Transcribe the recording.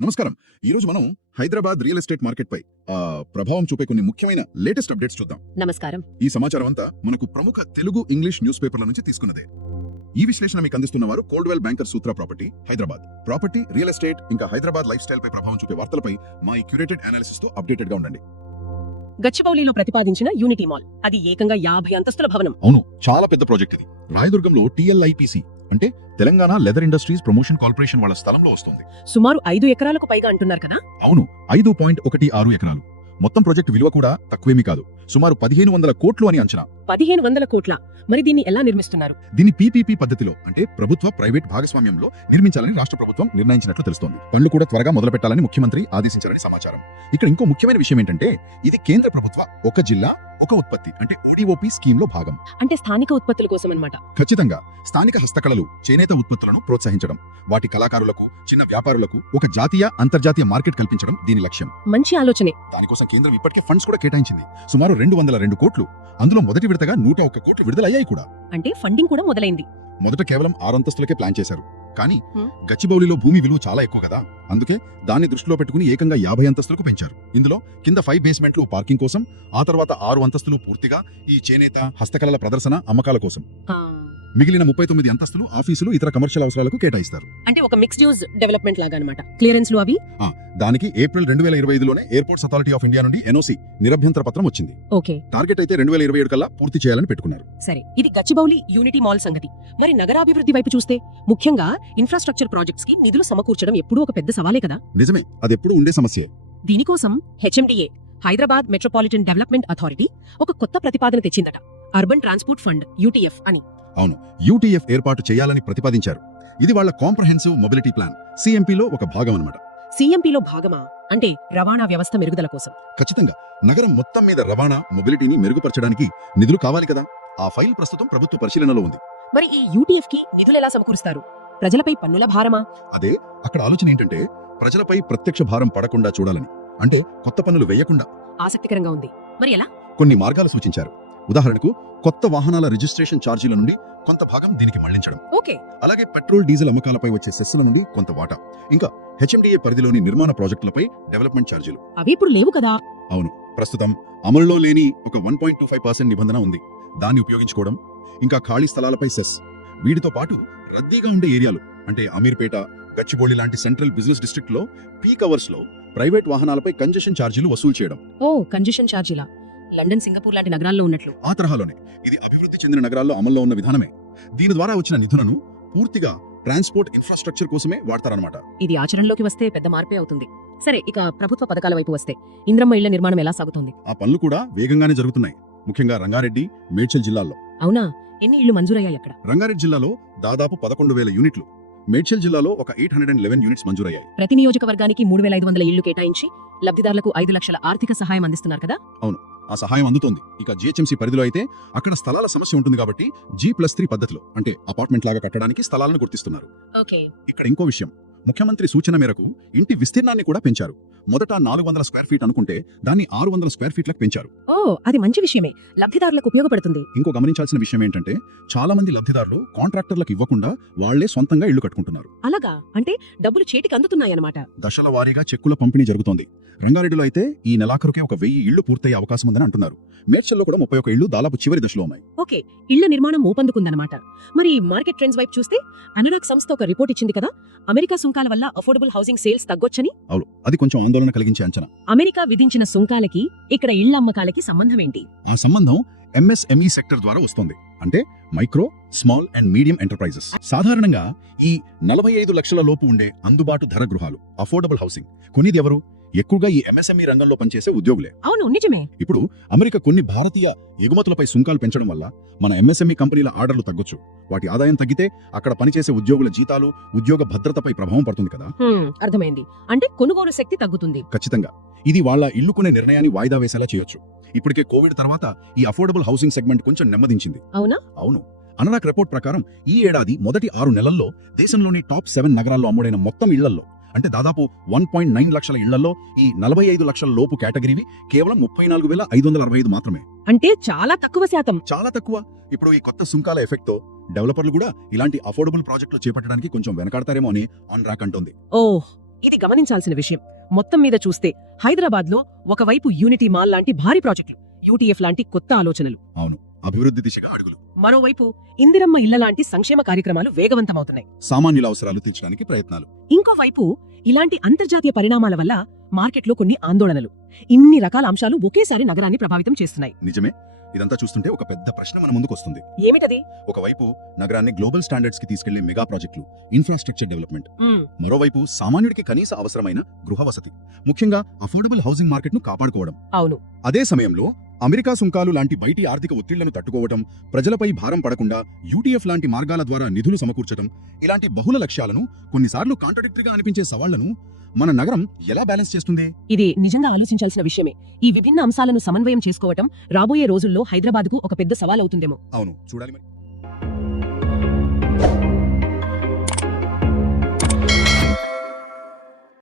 నమస్కారం. ఈ రోజు మనం హైదరాబాద్ రియల్ ఎస్టేట్ మార్కెట్ పై ఆ, ప్రభావం చూపే కొన్ని ముఖ్యమైన లేటెస్ట్ అప్డేట్స్ చూద్దాం. నమస్కారం. ఈ సమాచారం అంతా మనకు ప్రముఖ తెలుగు ఇంగ్లీష్ న్యూస్ పేపర్ల నుంచి తీసుకున్నదే. ఈ విశ్లేషణ మీకు అందిస్తున్న వారు Coldwell Banker Sutra property Hyderabad. Property real estate ఇంకా హైదరాబాద్ లైఫ్ స్టైల్ పై ప్రభావం చూపే వార్తలపై మా ఈ క్యూరేటెడ్ అనాలిసిస్తో అప్డేటెడ్గా ఉండండి. గచ్చిబౌలిలో ప్రతిపాదించిన యూనిటీ మాల్. అది ఏకంగా యాభై అంతస్తుల భవనం. అవును చాలా పెద్ద ప్రాజెక్ట్ ఇది రాయదుర్గంలో టిఎల్ఐపిసి అంటే Telangana leather industries promotion corporation వాళ్ళ స్థలంలో వస్తుంది. సుమారు ఐదు ఎకరాలకు పైగా అంటున్నారు కదా? అవును ఐదు పాయింట్ ఒకటి ఆరు ఎకరాలు. మొత్తం ప్రాజెక్టు విలువ కూడా తక్కువేమీ కాదు. సుమారు పదిహేను వందల కోట్లు అని అంచనా. పదిహేను వందల కోట్ల. మరి దీన్ని ఎలా నిర్మిస్తున్నారు? దీన్ని పీపీపీ పద్ధతిలో అంటే ప్రభుత్వ ప్రైవేట్ భాగస్వామ్యంలో నిర్మించాలని రాష్ట్ర ప్రభుత్వం నిర్ణయించినట్లు తెలుస్తోంది. పనులు కూడా త్వరగా మొదలు పెట్టాలని ముఖ్యమంత్రి ఆదేశించారని సమాచారం. ఇక్కడ ఇంకో ముఖ్యమైన విషయం ఏంటంటే ఇది కేంద్ర ప్రభుత్వ ఒక జిల్లా ఒక ఉత్పత్తి అంటే ఓడిఓపి స్కీమ్లో భాగం. అంటే స్థానిక ఉత్పత్తుల కోసం అన్నమాట ఖచ్చితంగా స్థానిక హస్తకళలు చేనేత ఉత్పత్తులను ప్రోత్సహించడం వాటి కళాకారులకు చిన్న వ్యాపారులకు ఒక జాతీయ అంతర్జాతీయ మార్కెట్ కల్పించడం దీని లక్ష్యం. మంచి ఆలోచనే. దానికోసం కేంద్రం ఇప్పటికే ఫండ్స్ కూడా కేటాయించింది. సుమారు రెండు వందల రెండు కోట్లు. అందులో మొదటి విడతగా నూట ఒక్క కోట్లు విడుదలయ్యాయి కూడా. అంటే ఫండింగ్ కూడా మొదలైంది. మొదట కేవలం ఆరు అంతస్తులకే ప్లాన్ చేశారు. కానీ. గచ్చిబౌలిలో భూమి విలువ చాలా ఎక్కువ కదా. అందుకే దాన్ని దృష్టిలో పెట్టుకుని ఏకంగా యాభై అంతస్తులకు పెంచారు. ఇందులో కింద ఫైవ్ బేస్మెంట్లు పార్కింగ్ కోసం ఆ తర్వాత ఆరు అంతస్తులు పూర్తిగా ఈ చేనేత హస్తకళల ప్రదర్శన అమ్మకాల కోసం. మిగిలిన ముప్పై తొమ్మిది అంతస్తులు ఆఫీసులు ఇతర కమర్షియల్ అవసరాలకు కేటాయిస్తారు. అంటే ఒక మిక్స్డ్ యూజ్ డెవలప్మెంట్ లాగా అనమాట క్లియరెన్స్లో అవి దానికి ఏప్రిల్ రెండు వేల ఇరవై ఐదులోనే ఎయిర్పోర్ట్స్ అథారిటీ ఆఫ్ ఇండియా నుండి ఎన్ఓసి నిరభ్యంతర పత్రం వచ్చింది. ఓకే. టార్గెట్ అయితే రెండు వేల ఇరవై ఏడు కల్లా పూర్తి చేయాలని పెట్టుకున్నారు. సరే ఇది గచ్చిబౌలి యూనిటీ మాల్ సంగతి. మరి నగరాభివృద్ధి వైపు చూస్తే ముఖ్యంగా ఇన్ఫ్రాస్ట్రక్చర్ ప్రాజెక్ట్స్కి నిధులు సమకూర్చడం ఎప్పుడూ ఒక పెద్ద సవాలే కదా? నిజమే అది ఎప్పుడు ఉండే సమస్యే. దీనికోసం HMDA Hyderabad metropolitan development authority ఒక కొత్త ప్రతిపాదన తెచ్చిందట. అర్బన్ ట్రాన్స్పోర్ట్ ఫండ్ యూటీఎఫ్ అని. అవును యూటీఎఫ్ ఏర్పాటు చేయాలని ప్రతిపాదించారు. ఇది వాళ్ళ కాంప్రహెన్సివ్ మొబిలిటీ ప్లాన్. సిఎంపిలో ఒక భాగం అన్నమాట. సీఎంపీలో భాగమా? అంటే రవాణా వ్యవస్థ మెరుగుదల కోసం. ఖచ్చితంగా. నగరం మొత్తం మీద రవాణా మొబిలిటీని మెరుగుపరచడానికి నిధులు కావాలి కదా? ఆ ఫైల్ ప్రస్తుతం ప్రభుత్వ పరిశీలనలో ఉంది. మరి ఈ యూటీఎఫ్కి నిధులు ఎలా సమకూరుస్తారు? ప్రజలపై పన్నుల భారమా? అదే అక్కడ ఆలోచన ఏంటంటే ప్రజలపై ప్రత్యక్ష భారం పడకుండా చూడాలని. అంటే కొత్త పన్నులు వేయకుండా. ఆసక్తికరంగా ఉంది. మరి ఎలా? కొన్ని మార్గాలు సూచించారు. ఉదాహరణకు కొత్త వాహనాల రిజిస్ట్రేషన్ ఛార్జీల నుండి కొంత భాగం దీనికి మళ్ళించడం. ఓకే. అలాగే పెట్రోల్ డీజిల్ అమ్మకాలపై వచ్చే సెస్సుల నుండి కొంత వాటా. ఇంకా హెచ్ఎండిఏ పరిధిలోని నిర్మాణ ప్రాజెక్టులపై డెవలప్మెంట్ ఛార్జీలు. అవి ఇప్పుడు లేవు కదా. అవును. ప్రస్తుతం అమల్లో లేని ఒక one point two five percent నిబంధన ఉంది. దాన్ని ఉపయోగించుకోవడం ఇంకా ఖాళీ స్థలాలపై సెస్. వీటితో పాటు రద్దీగా ఉండే ఏరియాలు అంటే అమీర్పేట గచ్చిబౌలి లాంటి సెంట్రల్ బిజినెస్ డిస్ట్రిక్ట్లో పీక్ అవర్స్లో ప్రైవేట్ వాహనాలపై కంజెషన్ ఛార్జీలు వసూలు చేయడం. ఓ కంజెషన్ ఛార్జీలా? లండన్ సింగపూర్ లాంటి నగరాల్లో ఉన్నట్లు. ఆ తరహాలోనే ఇది అభివృద్ధి చెందిన నగరాల్లో అమల్లో ఉన్న విధానమే. దీని ద్వారా వచ్చిన నిధులను పూర్తిగా ట్రాన్స్పోర్ట్ ఇన్ఫ్రాస్ట్రక్చర్ కోసమే వాడతారన్నమాట. ఇది ఆచరణలోకి వస్తే పెద్ద మార్పే అవుతుంది. సరే ఇక ప్రభుత్వ పథకాల వైపు వస్తే ఇంద్రమ్మ ఇళ్ళ నిర్మాణం ఎలా సాగుతోంది? ఆ పనులు కూడా వేగంగానే జరుగుతున్నాయి. ముఖ్యంగా రంగారెడ్డి మేడ్చల్ జిల్లాల్లో. అవునా? ఎన్ని ఇళ్ళు మంజూరయ్యాయి అక్కడ? రంగారెడ్డి జిల్లాలో దాదాపు పదకొండు వేల యూనిట్లు. మేడ్చల్ జిల్లాలో ఒక eight hundred and eleven units మంజూరయ్యాయి. ప్రతి నియోజకవర్గానికి మూడు వేల ఐదు వందల ఇళ్ళు కేటాయించి లబ్ధిదారులకు ఐదు లక్షల ఆర్థిక సహాయం అందిస్తున్నారు కదా? ఆ సహాయం అందుతోంది. ఇక జిహెచ్ఎంసీ పరిధిలో అయితే అక్కడ స్థలాల సమస్య ఉంటుంది కాబట్టి జీ ప్లస్ త్రీ పద్ధతిలో అంటే అపార్ట్మెంట్ లాగా కట్టడానికి స్థలాలను గుర్తిస్తున్నారు. ఇక్కడ ఇంకో విషయం. ముఖ్యమంత్రి సూచన మేరకు ఇంటి విస్తీర్ణాన్ని కూడా పెంచారు. మొదట నాలుగు వందల స్క్వేర్ ఫీట్ అనుకుంటే దాన్ని ఆరు వందల స్క్వేర్ ఫీట్లకు పెంచారు. ఓ అది మంచి విషయమే. లబ్ధిదారులకు ఉపయోగపడుతుంది. ఇంకో గమనించాల్సిన విషయం ఏంటంటే చాలా మంది లబ్ధిదారులు కాంట్రాక్టర్లకు ఇవ్వకుండా వాళ్ళే సొంతంగా ఇళ్ళు కట్టుకుంటున్నారు. అలాగా? అంటే డబ్బులు చేతికి అందుతున్నాయన్నమాట. దశల వారీగా చెక్కుల పంపిణీ జరుగుతోంది. రంగారెడ్డిలో అయితే ఈ నెలాఖరుకే ఒక వెయ్యి ఇళ్ళు పూర్తయ్యే అవకాశం ఉందని అంటున్నారు. మేడ్చల్లో కూడా ముప్పై ఒక ఇళ్ళు దాదాపు చివరి దశలో ఉన్నాయి. ఓకే ఇళ్ళ నిర్మాణం ఊపందుకుందన్నమాట. మరి మార్కెట్ ట్రెండ్స్ వైపు చూస్తే అనురాగ్ సంస్థ ఒక రిపోర్ట్ ఇచ్చింది కదా? అమెరికా సుంకాల వల్ల అఫోర్డబుల్ హౌసింగ్ సేల్స్ తగ్గొచ్చని? అవును. అది కొంచెం ఆందోళన కలిగించే అంచనా. అమెరికా విధించిన సుంకాలకి ఇక్కడ ఇళ్ళ అమ్మకాలకి సంబంధం ఏంటి? ఆ సంబంధం ఎంఎస్ఎంఈ సెక్టర్ ద్వారా వస్తుంది. అంటే micro small and medium enterprises సాధారణంగా ఈ నలభై ఐదు లక్షల లోపు ఉండే అందుబాటు ధర గృహాలు అఫోర్డబుల్ హౌసింగ్ కొనిది ఎవరు? ఎక్కువగా ఈ ఎంఎస్ఎంఈ రంగంలో పనిచేసే ఉద్యోగులే. అవును నిజమే. ఇప్పుడు అమెరికా కొన్ని భారతీయ ఎగుమతులపై సుంకాలు పెంచడం వల్ల మన ఎంఎస్ఎంఈ కంపెనీల ఆర్డర్లు తగ్గొచ్చు. వాటి ఆదాయం తగ్గితే అక్కడ పనిచేసే ఉద్యోగుల జీతాలు ఉద్యోగ భద్రతపై ప్రభావం పడుతుంది కదా. అర్థమైంది. అంటే కొనుగోలు శక్తి తగ్గుతుంది. ఖచ్చితంగా. ఇది వాళ్ళ ఇల్లు కొనే నిర్ణయాన్ని వాయిదా వేసేలా చేయొచ్చు. ఇప్పటికే కోవిడ్ తర్వాత ఈ అఫోర్డబుల్ హౌసింగ్ సెగ్మెంట్ కొంచెం నెమ్మదించింది. అవునా? అవును. అనరాక్ రిపోర్ట్ ప్రకారం ఈ ఏడాది మొదటి ఆరు నెలల్లో దేశంలోని టాప్ సెవెన్ నగరాల్లో అమ్ముడైన మొత్తం ఇళ్ళలో అంటే దాదాపు వన్ పాయింట్ నైన్ లక్షల ఇళ్ళలో ఈ నలభై ఐదు లక్షల లోపు కేటగిరీవి కేవలం ముప్పై నాలుగు వేల ఐదు వందల అరవై ఐదు మాత్రమే. అంటే చాలా తక్కువ శాతం. చాలా తక్కువ. ఇప్పుడు ఈ కొత్త సుంకాల ఎఫెక్ట్తో డెవలపర్లు కూడా ఇలాంటి అఫోర్డబుల్ ప్రాజెక్టులు చేపట్టడానికి కొంచెం వెనకాడతారేమో అని ఆన్ రాక్ అంటోంది. ఓ ఇది గమనించాల్సిన విషయం. మొత్తం మీద చూస్తే హైదరాబాద్లో ఒకవైపు యూనిటీ మాల్ లాంటి భారీ ప్రాజెక్టులు యూటీఎఫ్ లాంటి కొత్త ఆలోచనలు. అవును అభివృద్ధి దిశగా అడుగులు. మరోవైపు ఇందిరమ్మ ఇళ్ళ లాంటి సంక్షేమ కార్యక్రమాలు వేగవంతమవుతున్నాయి. సామాన్యుల అవసరాలు తీర్చడానికి ప్రయత్నాలు. ఇంకోవైపు ఇలాంటి అంతర్జాతీయ పరిణామాల వల్ల మార్కెట్లో కొన్ని ఆందోళనలు. ఇన్ని రకాల అంశాలు ఒకేసారి నగరాన్ని ప్రభావితం చేస్తున్నాయి. నిజమే. ఇదంతా చూస్తుంటే ఒక పెద్ద ప్రశ్న మన ముందుకు వస్తుంది. ఏమిటది? ఒకవైపు నగరాన్ని గ్లోబల్ స్టాండర్డ్స్కి తీసుకెళ్ళే మెగా ప్రాజెక్టులు ఇన్ఫ్రాస్ట్రక్చర్ డెవలప్మెంట్. మరోవైపు సామాన్యుడికి కనీస అవసరమైన గృహ వసతి. ముఖ్యంగా అఫోర్డబుల్ హౌసింగ్ మార్కెట్ను కాపాడుకోవడం. అవును. అదే సమయంలో అమెరికా సుంకాలు లాంటి బయటి ఆర్థిక ఒత్తిళ్ళను తట్టుకోవటం ప్రజలపై భారం పడకుండా యూటీఎఫ్ లాంటి మార్గాల ద్వారా నిధులు సమకూర్చడం ఇలాంటి బహుళ లక్ష్యాలను కొన్నిసార్లు కాంట్రడిక్టరీగా అనిపించే సవాళ్ళను మన నగరం ఎలా బ్యాలెన్స్ చేస్తుంది? ఇది నిజంగా ఆలోచించాల్సిన విషయమే. ఈ విభిన్న అంశాలను సమన్వయం చేసుకోవటం రాబోయే రోజుల్లో హైదరాబాద్కు ఒక పెద్ద సవాల్ అవుతుందేమో అవును. చూడాలి